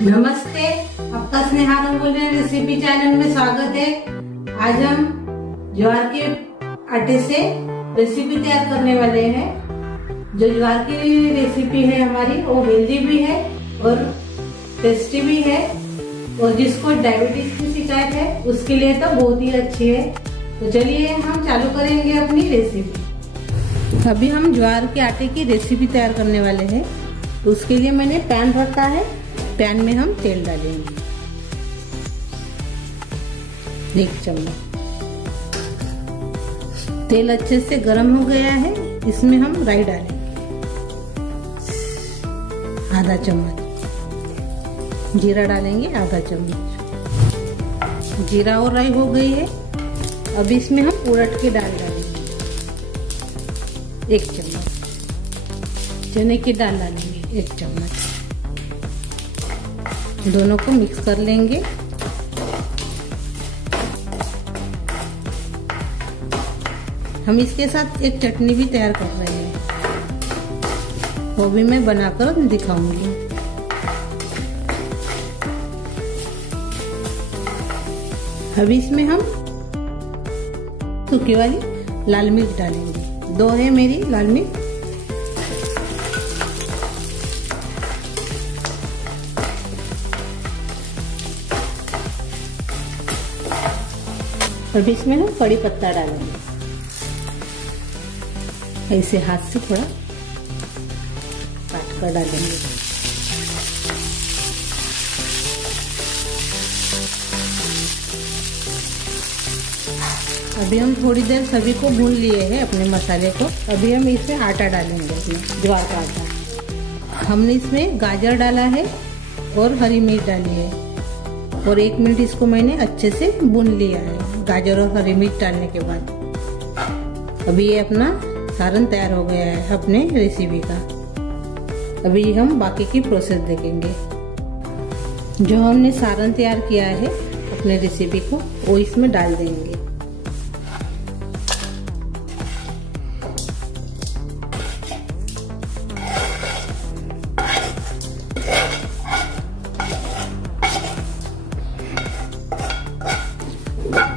नमस्ते, आपका Sneha rangoli recipe channel में स्वागत है। आज हम ज्वार के आटे से रेसिपी तैयार करने वाले हैं। जो ज्वार की रेसिपी है हमारी वो हेल्दी भी है और टेस्टी भी है, और जिसको डायबिटीज की शिकायत है उसके लिए तो बहुत ही अच्छी है। तो चलिए हम चालू करेंगे अपनी रेसिपी। अभी हम ज्वार के आटे की रेसिपी तैयार करने वाले हैं। तो उसके लिए मैंने पैन रखा है। पैन में हम तेल डालेंगे 1 चम्मच। तेल अच्छे से गर्म हो गया है, इसमें हम राई डालेंगे आधा चम्मच। जीरा डालेंगे आधा चम्मच। जीरा और राई हो गई है। अब इसमें हम उड़द की दाल डालेंगे 1 चम्मच। चने की दाल डालेंगे 1 चम्मच। दोनों को मिक्स कर लेंगे। हम इसके साथ एक चटनी भी तैयार कर रहे हैं, वो भी मैं बनाकर दिखाऊंगी। अभी इसमें हम सूखी वाली लाल मिर्च डालेंगे। 2 है मेरी लाल मिर्च। अब इसमें हम कड़ी पत्ता डालेंगे। ऐसे हाथ से थोड़ा काट कर डालेंगे। अभी हम थोड़ी देर सभी को भून लिए हैं अपने मसाले को। अभी हम इसमें आटा डालेंगे, अपने ज्वार का आटा। हमने इसमें गाजर डाला है और हरी मिर्च डाली है, और 1 मिनट इसको मैंने अच्छे से भून लिया है गाजर और हरी मिर्च डालने के बाद। अभी ये अपना सारण तैयार हो गया है अपने रेसिपी का। अभी हम बाकी की प्रोसेस देखेंगे। जो हमने सारण तैयार किया है अपने रेसिपी को, वो इसमें डाल देंगे।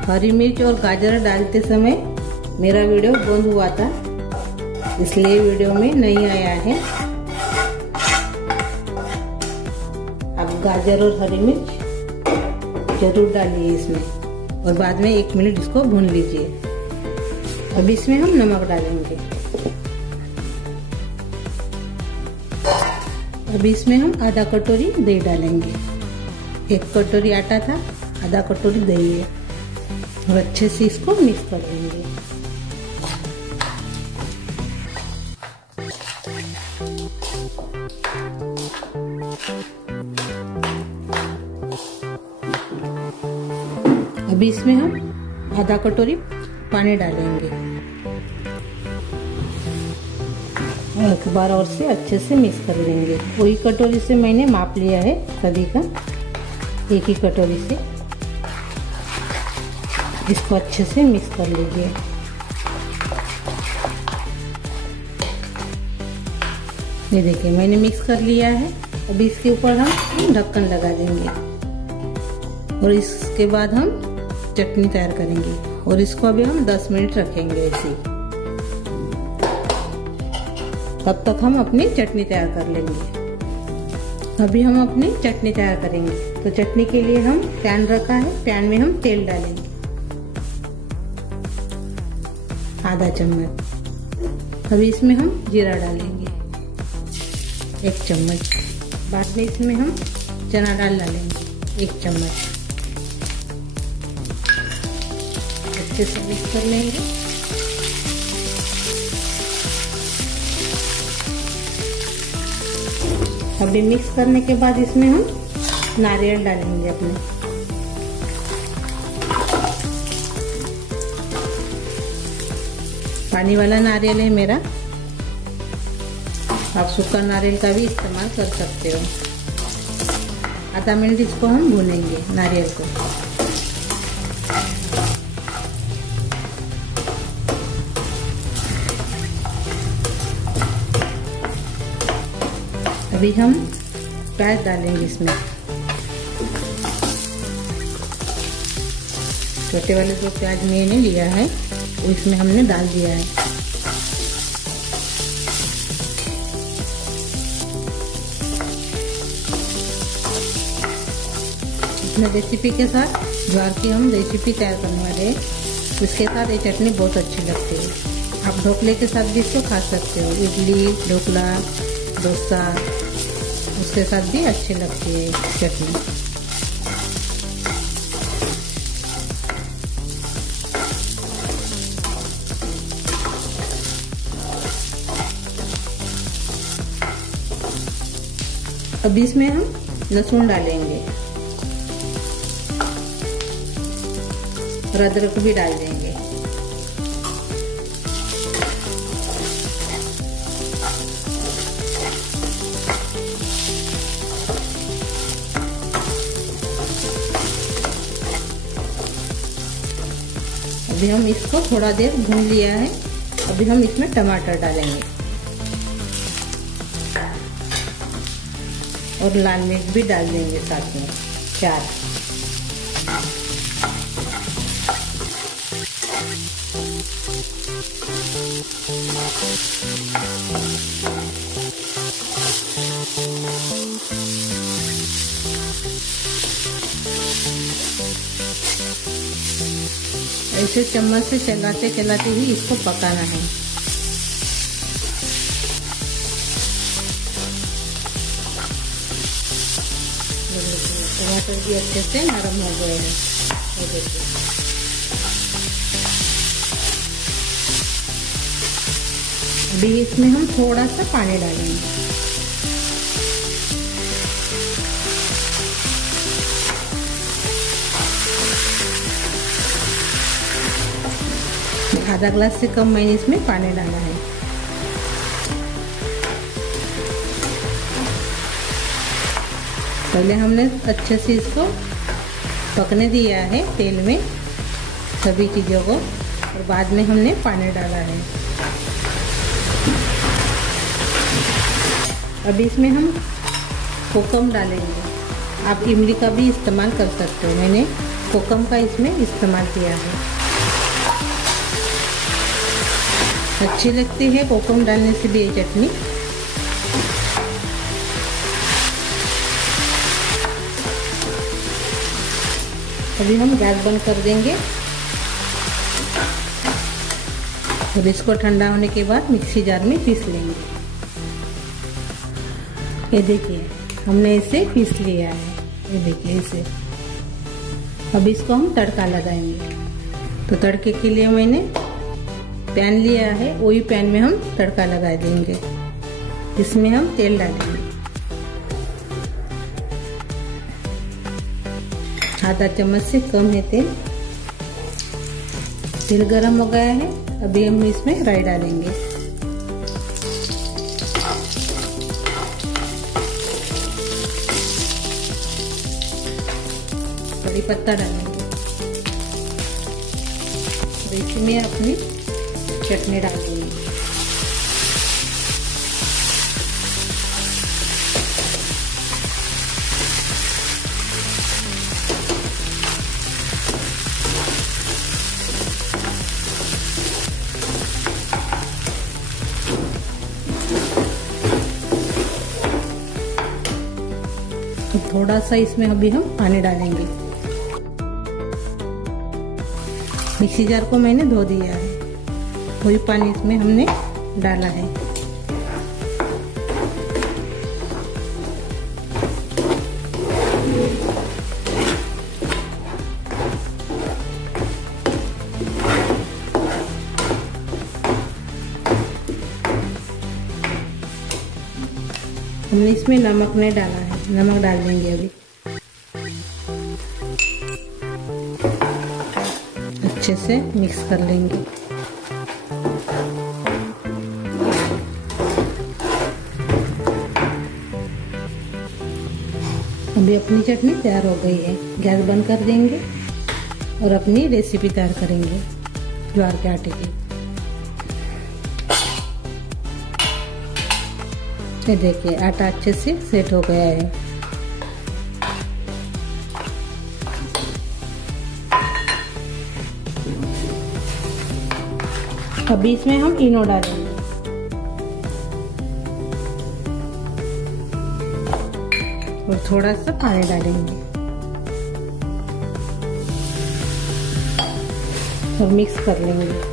हरी मिर्च और गाजर डालते समय मेरा वीडियो बंद हुआ था, इसलिए वीडियो में नहीं आया है। अब गाजर और हरी मिर्च जरूर डालिए इसमें, और बाद में 1 मिनट इसको भून लीजिए। अब इसमें हम नमक डालेंगे। अब इसमें हम आधा कटोरी दही डालेंगे। 1 कटोरी आटा था, आधा कटोरी दही है, और अच्छे से इसको मिक्स कर लेंगे। अभी इसमें हम आधा कटोरी पानी डालेंगे, और एक बार और से अच्छे से मिक्स कर लेंगे। वही कटोरी से मैंने माप लिया है सभी का, एक ही कटोरी से। इसको अच्छे से मिक्स कर लीजिए। ये देखिए मैंने मिक्स कर लिया है। अभी इसके ऊपर हम ढक्कन लगा देंगे, और इसके बाद हम चटनी तैयार करेंगे, और इसको अभी हम 10 मिनट रखेंगे ऐसे। तब तक हम अपनी चटनी तैयार कर लेंगे। अभी हम अपनी चटनी तैयार करेंगे। तो चटनी के लिए हम पैन रखा है, पैन में हम तेल डालेंगे आधा चम्मच। अभी इसमें हम जीरा डालेंगे 1 चम्मच। बाद में इसमें हम चना दाल डालेंगे 1 चम्मच। अच्छे से मिक्स कर लेंगे। अभी मिक्स करने के बाद इसमें हम नारियल डालेंगे अपने। पानी वाला नारियल है मेरा, आप सूखा नारियल का भी इस्तेमाल कर सकते हो। आधा मिनट इसको हम भूनेंगे नारियल को। अभी हम प्याज डालेंगे इसमें। छोटे वाले जो प्याज मैंने लिया है वो इसमें हमने डाल दिया है। इसमें रेसिपी के साथ ज्वार की हम रेसिपी तैयार करने वाले हैं। इसके साथ ये चटनी बहुत अच्छी लगती है। आप ढोकले के साथ भी इसको खा सकते हो, इडली, ढोकला, डोसा, उसके साथ भी अच्छी लगती है चटनी। अब इसमें हम लहसुन डालेंगे और अदरक भी डाल देंगे। अभी हम इसको थोड़ा देर भून लिया है। अभी हम इसमें टमाटर डालेंगे और लाल मिर्च भी डाल देंगे साथ में 4। ऐसे चम्मच से चलाते चलाते ही इसको पकाना है। टमाटर भी अच्छे से नरम हो गए हैं। ये देखिए, अभी इसमें हम थोड़ा सा पानी डालेंगे। आधा ग्लास से कम मैंने इसमें पानी डाला है। पहले हमने अच्छे से इसको पकने दिया है तेल में सभी चीज़ों को, और बाद में हमने पानी डाला है। अभी इसमें हम कोकम डालेंगे। आप इमली का भी इस्तेमाल कर सकते हो, मैंने कोकम का इसमें इस्तेमाल किया है। अच्छी लगती है कोकम डालने से भी ये चटनी। अभी हम गैस बंद कर देंगे और इसको ठंडा होने के बाद मिक्सी जार में पीस लेंगे। ये देखिए, हमने इसे पीस लिया है। ये देखिए इसे। अब इसको हम तड़का लगाएंगे। तो तड़के के लिए मैंने पैन लिया है, वही पैन में हम तड़का लगा देंगे। इसमें हम तेल डालेंगे, आधा चम्मच से कम है तेल। तेल गरम हो गया है। अभी हम इसमें राई डालेंगे। कड़ी पत्ता डालेंगे। इसमें अपनी चटनी डाल देंगे। तो थोड़ा सा इसमें अभी हम पानी डालेंगे। मिक्सी जार को मैंने धो दिया है, वही पानी इसमें हमने डाला है। हमने इसमें नमक नहीं डाला है, नमक डाल देंगे अभी। अच्छे से मिक्स कर लेंगे। अभी अपनी चटनी तैयार हो गई है। गैस बंद कर देंगे और अपनी रेसिपी तैयार करेंगे ज्वार के आटे की। ये देखिए, आटा अच्छे से सेट हो गया है। अभी इसमें हम इनो डालेंगे और थोड़ा सा पानी डालेंगे और मिक्स कर लेंगे।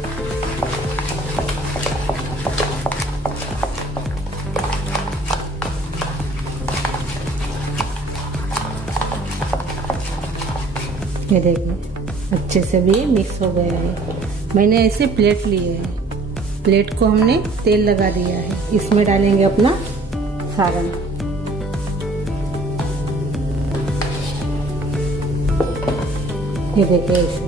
ये देखिए अच्छे से भी मिक्स हो गया है। मैंने ऐसे प्लेट लिए है, प्लेट को हमने तेल लगा दिया है, इसमें डालेंगे अपना सारण। ये देखिए ऐसे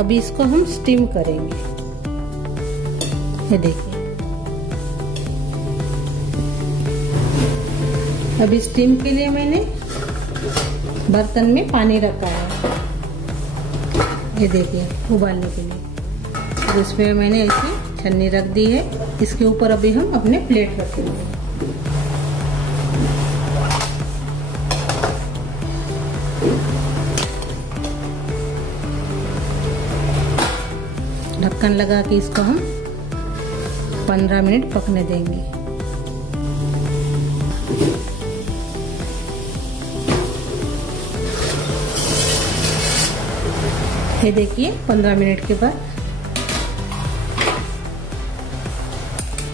अभी इसको हम स्टीम करेंगे। ये देखिए अभी स्टीम के लिए मैंने बर्तन में पानी रखा है, ये देखिए उबालने के लिए। और इसमें मैंने ऐसी छन्नी रख दी है, इसके ऊपर अभी हम अपने प्लेट रखेंगे। ढक्कन लगा के इसको हम 15 मिनट पकने देंगे। ये देखिए 15 मिनट के बाद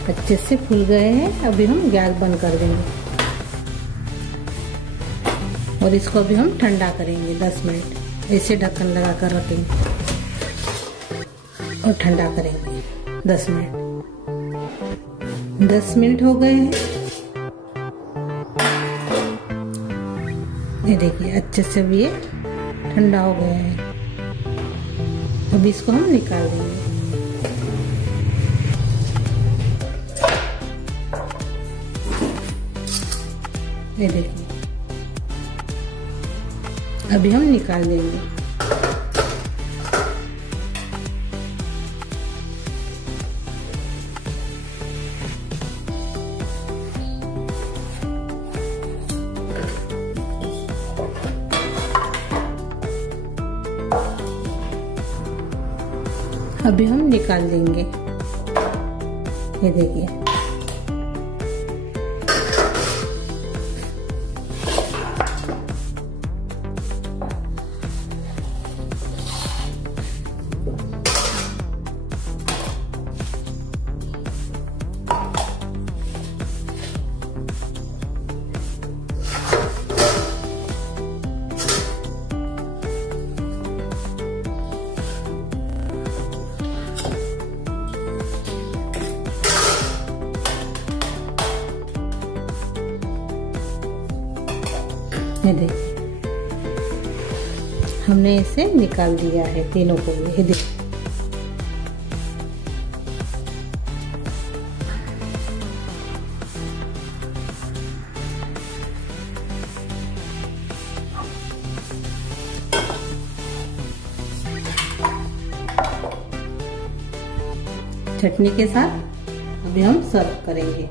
अच्छे से फूल गए हैं। अभी हम गैस बंद कर देंगे और इसको अभी हम ठंडा करेंगे 10 मिनट। ऐसे ढक्कन लगा कर रखेंगे और ठंडा करेंगे 10 मिनट। 10 मिनट हो गए हैं। ये देखिए अच्छे से भी ये ठंडा हो गया है। अभी इसको हम निकाल देंगे। ये देखिए अभी हम निकाल देंगे। अभी हम निकाल देंगे। ये देखिए ये देखिए हमने इसे निकाल दिया है तीनों को। ये देखिए चटनी के साथ अभी हम सर्व करेंगे।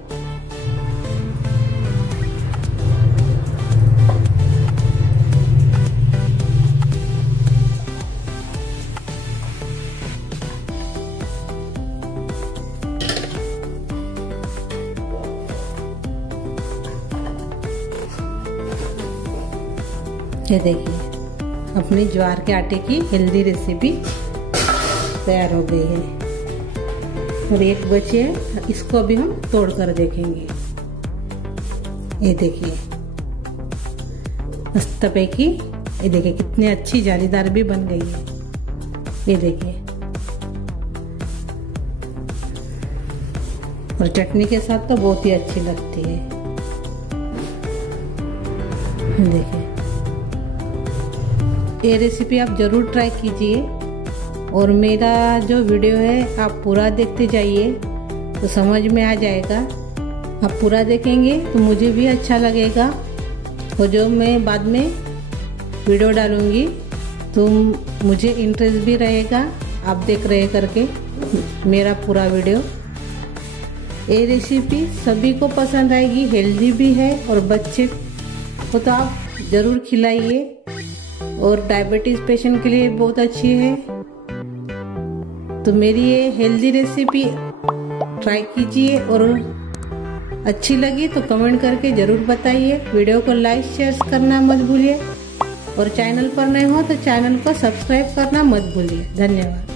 ये देखिए अपनी ज्वार के आटे की हेल्दी रेसिपी तैयार हो गई है। और एक बचे है, इसको अभी हम तोड़ कर देखेंगे। ये देखिए मस्त पैकी ये देखिए कितनी अच्छी जालीदार भी बन गई है। ये देखिए, और चटनी के साथ तो बहुत ही अच्छी लगती है। देखिए, ये रेसिपी आप जरूर ट्राई कीजिए और मेरा जो वीडियो है आप पूरा देखते जाइए तो समझ में आ जाएगा। आप पूरा देखेंगे तो मुझे भी अच्छा लगेगा और जो मैं बाद में वीडियो डालूंगी तो मुझे इंटरेस्ट भी रहेगा आप देख रहे करके मेरा पूरा वीडियो। ये रेसिपी सभी को पसंद आएगी, हेल्दी भी है और बच्चे को तो आप ज़रूर खिलाइए और डायबिटीज़ पेशेंट के लिए बहुत अच्छी है। तो मेरी ये हेल्दी रेसिपी ट्राई कीजिए और अच्छी लगी तो कमेंट करके ज़रूर बताइए। वीडियो को लाइक शेयर करना मत भूलिए और चैनल पर नए हो तो चैनल को सब्सक्राइब करना मत भूलिए। धन्यवाद।